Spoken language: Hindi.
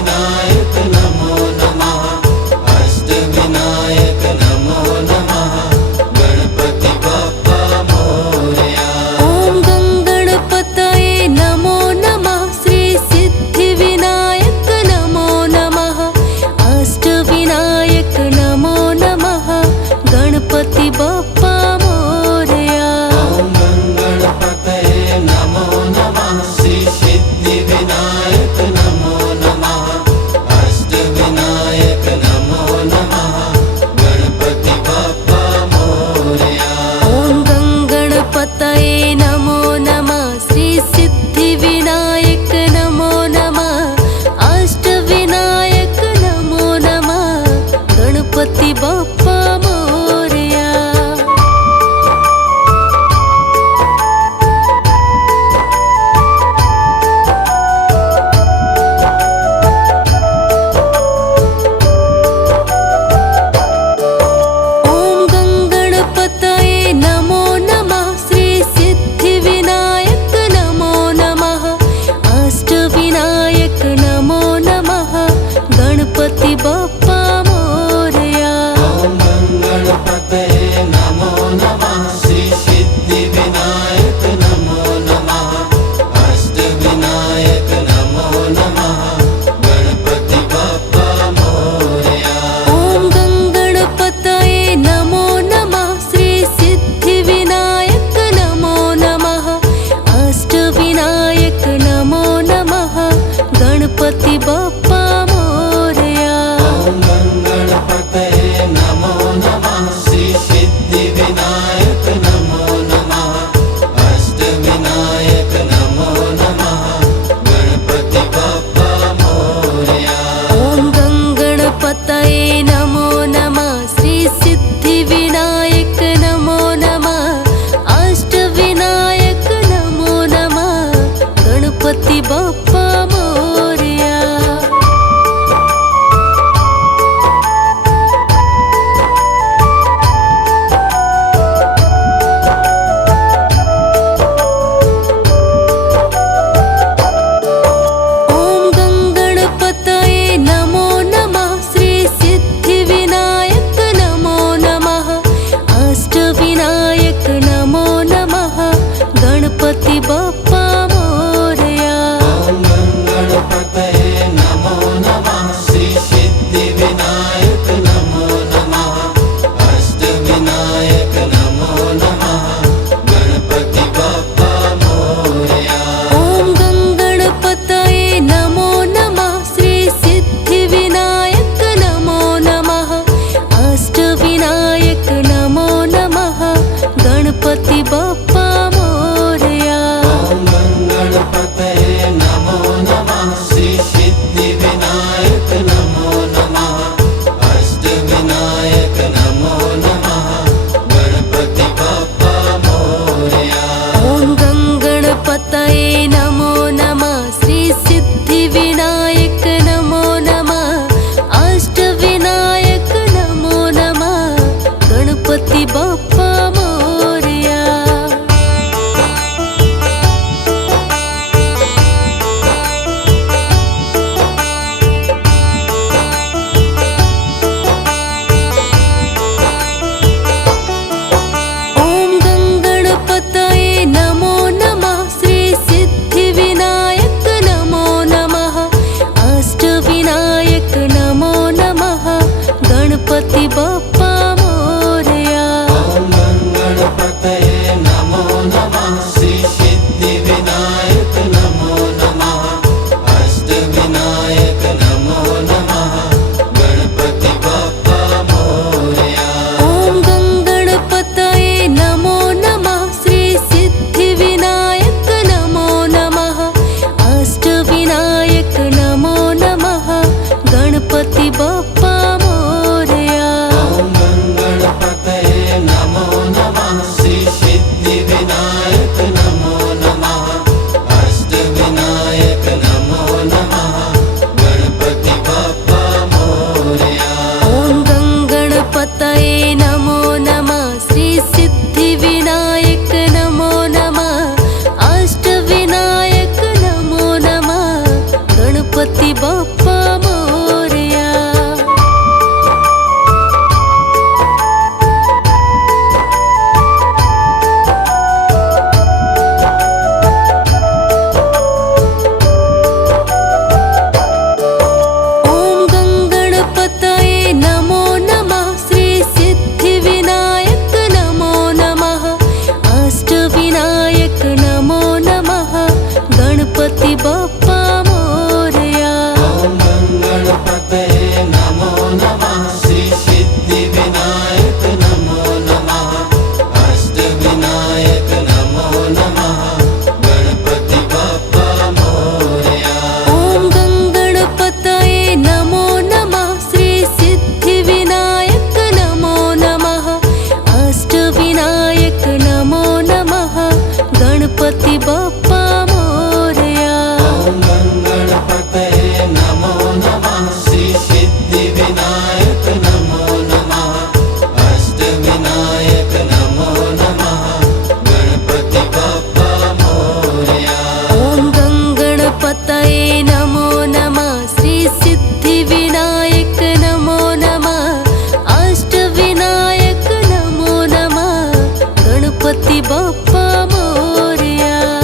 सिद्धिविनायक नमो नमः। अष्टविनायक नमो नमः। गणपति बप्पा मोरया। ओम गंगणपतये नमो नमः। श्री सिद्धिविनायक नमो नमः। अष्टविनायक नमो नमः। गणपति बप्पा मोरया। ओम गंगणपतये नमो नमः। श्री सिद्धिविनायक नमो नमः। अष्टविनायक नमो नमः। गणपति बप्पा मोरया। ओम गंगणपतये नमो नमः। श्री सिद्धिविनायक नमो नमः। अष्टविनायक नमो नमः। गणपति बप्पा मोरया। ओम गंगणपतये नमो नमः। श्री सिद्धिविनायक नमो नमः। अष्टविनायक नमो नमः। गणपति बप्पा मोरया। ओम गंगणपतये नमो नमः। श्री सिद्धिविनायक नमो नमः। अष्टविनायक नमो नमः। गणपति बप्पा मोरया। ओम गंगणपतये नमो नमः। श्री सिद्धिविनायक नमो नमः। अष्टविनायक नमो नमः। गणपति बप्पा मोरया। ओम गंगणपतये नमो नमः। श्री सिद्धिविनायक नमो नमः। अष्टविनायक नमो नमः। गणपति बप्पा मोरया। ओम गंगणपतये नमो नमः। श्री सिद्धिविनायक नमो नमः। अष्टविनायक नमो नमः। गणपति बप्पा मोरया। ओम गंगणपतये नमो नमः। श्री सिद्धिविनायक नमो नमः। अष्टविनायक नमो नमः। गणपति बप्पा मोरया। ओम गंगणपतये नमो नमः। श्री सिद्धिविनायक नमो नमः। अष्टविनायक नमो नमः। गणपति बप्पा मोरया। ओम गंगणपतये नमो नमः। श्री सिद्धिविनायक नमो नमः। अष्टविनायक नमो नमः। गणपति बप्पा मोरया। ओम गंगणपतये नमो नमः। श्री सिद्धिविनायक नमो नमः। अष्टविनायक नमो नमः। गणपति बप्पा मोरया। ओम गंगणपतये नमो नमः। श्री सिद्धिविनायक नमो नमः। अष्टविनायक नमो नमः। गणपति बप्पा मोरया। ओम गंगणपतये नमो नमः। श्री सिद्धिविनायक नमो नमः। अष्टविनायक नमो नमः। गणपति बप्पा मोरया। ओम गंगणपतये नमो नमः। श्री सिद्धिविनायक नमो नमः। अष्टविनायक नमो नमः। गणपति बप्पा मोरया। ओम गंगणपतये नमो नमः। श्री सिद्धिविनायक नमो नमः। अष्टविनायक नमो नमः। गणपति बप्पा